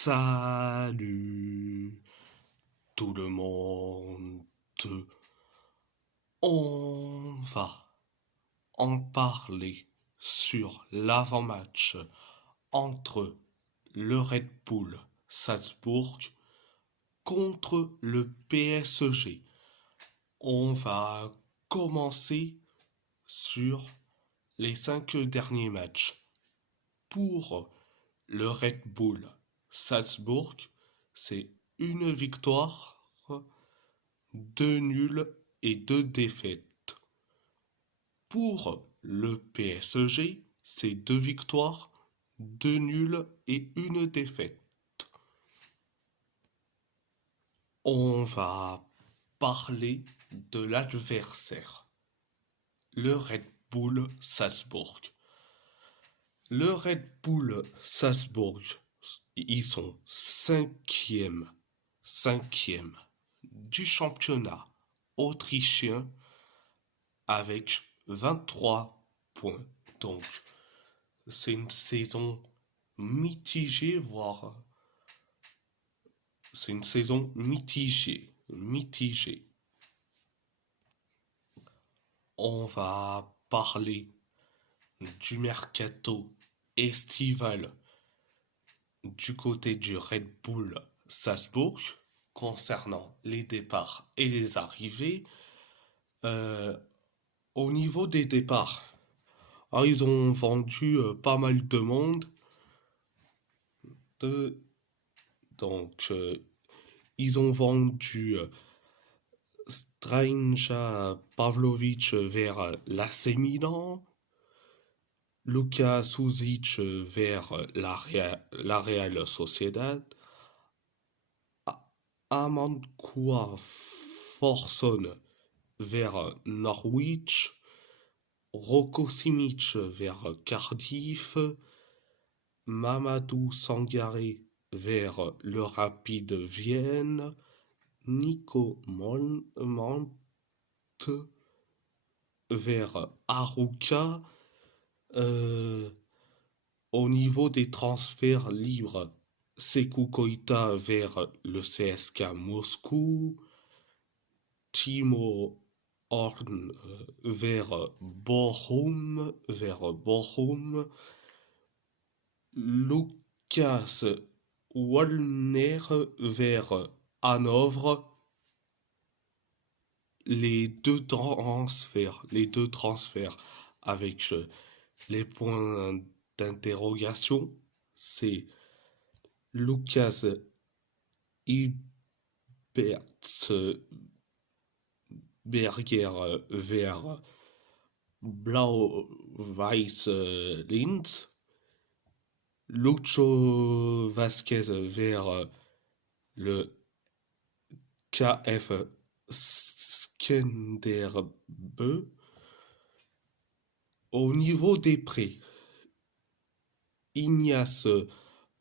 Salut tout le monde. On va en parler sur l'avant-match entre le Red Bull Salzbourg contre le PSG. On va commencer sur les 5 derniers matchs. Pour le Red Bull Salzbourg, c'est une victoire, 2 nuls et 2 défaites. Pour le PSG, c'est 2 victoires, 2 nuls et 1 défaite. On va parler de l'adversaire, le Red Bull Salzbourg. Le Red Bull Salzbourg, ils sont cinquième du championnat autrichien avec 23 points. Donc, c'est une saison mitigée, voire c'est une saison mitigée. On va parler du mercato estival du côté du Red Bull Salzbourg concernant les départs et les arrivées. Au niveau des départs, ils ont vendu pas mal de monde. Donc, ils ont vendu Stranja Pavlovic vers l'AC Milan, Luka Suzic vers la Real Sociedad, Amankoua Forson vers Norwich, Rocco Simic vers Cardiff, Mamadou Sangaré vers le Rapide Vienne, Nico Mont vers Arouca. Au niveau des transferts libres, Sekou Koita vers le CSKA Moscou, Timo Horn vers Bochum, Lucas Wallner vers Hanovre. Les deux transferts avec les points d'interrogation, c'est Lucas Ibertsberger vers Blau-Weiß Linz, Lucho Vasquez vers le KF Skenderbe. Au niveau des prêts, Ignace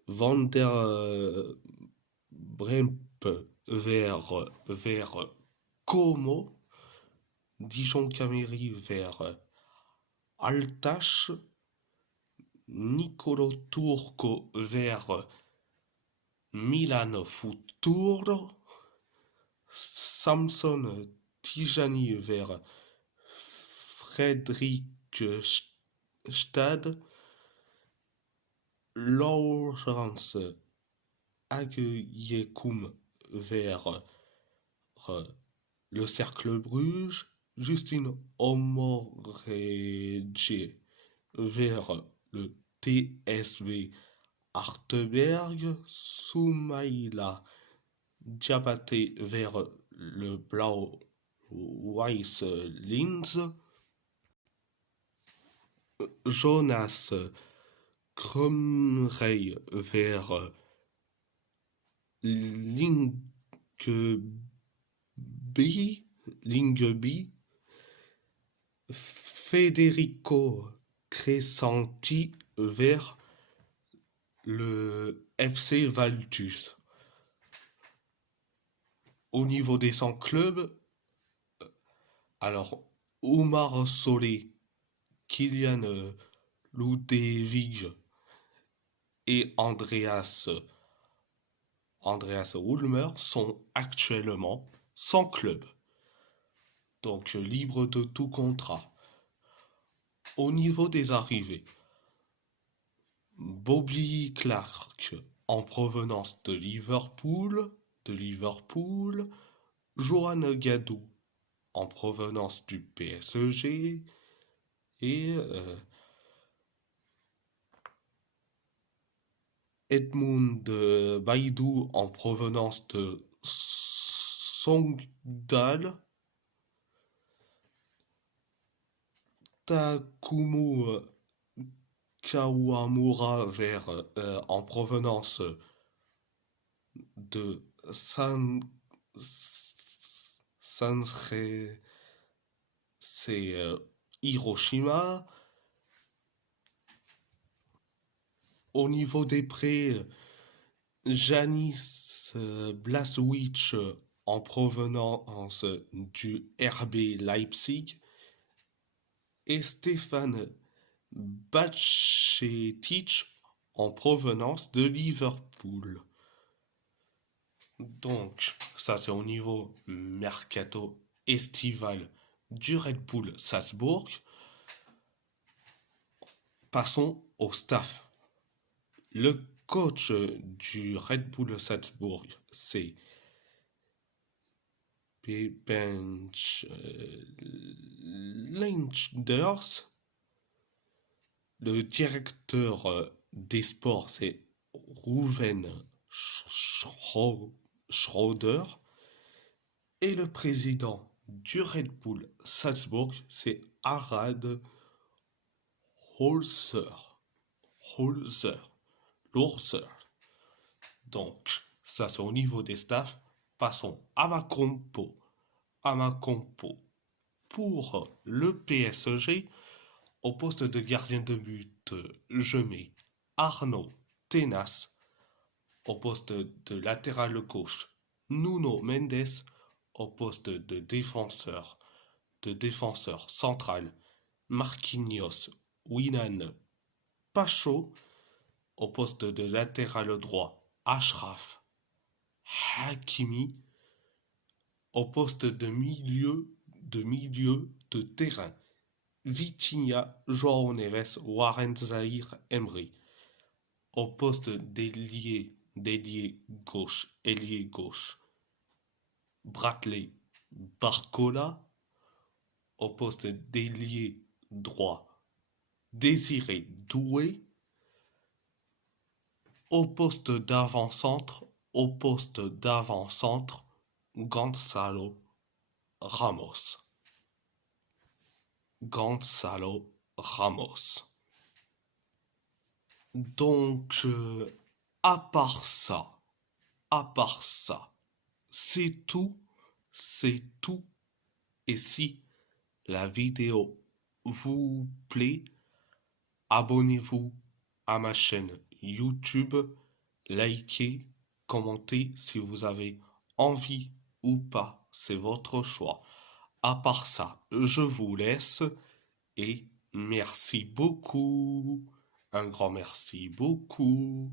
van der Bremp vers Como, Dijon Caméry vers Altach, Nicolo Turco vers Milan Futuro, Samson Tijani vers Fredrikstad, Laurence Aguyekoum vers le Cercle Bruges, Justine Omoredje vers le TSV Arteberg, Soumaïla Diabaté vers le Blau-Weiß Linz, Jonas Krumrey vers Lyngby, Federico Crescenti vers le FC Valtus. Au niveau des 100 clubs, alors Omar Solé, Kylian Ludewig et Andreas Andreas Ulmer sont actuellement sans club, donc libres de tout contrat. Au niveau des arrivées, Bobby Clark en provenance de Liverpool, Johan Gadou en provenance du PSG et Edmund Baidou en provenance de Songdal, Takumu Kawamura en provenance de Sansei Hiroshima. Au niveau des prêts, Janis Blažević en provenance du RB Leipzig et Stefan Bajcetic en provenance de Liverpool. Donc, ça c'est au niveau mercato estival du Red Bull Salzbourg. Passons au staff. Le coach du Red Bull Salzbourg, c'est Bench Linders. Le directeur des sports, c'est Ruven Schroeder. Et le président du Red Bull Salzbourg, c'est Harald Holzer. Donc, ça c'est au niveau des staffs. Passons à ma compo. Pour le PSG, au poste de gardien de but, je mets Arnaud Tenas. Au poste de latéral gauche, Nuno Mendes. Au poste de défenseur central, Marquinhos Winan Pacho. Au poste de latéral droit, Achraf Hakimi. Au poste de milieu de terrain, Vitinha, João Neves, Warren Zahir Emery. Au poste d'ailier gauche, Bradley Barcola. Au poste d'ailier droit, Désiré Doué. Au poste d'avant-centre, Gonzalo Ramos. Donc, à part ça, c'est tout, c'est tout. Et si la vidéo vous plaît, abonnez-vous à ma chaîne YouTube, likez, commentez si vous avez envie ou pas, c'est votre choix. À part ça, je vous laisse et merci beaucoup. Un grand merci beaucoup.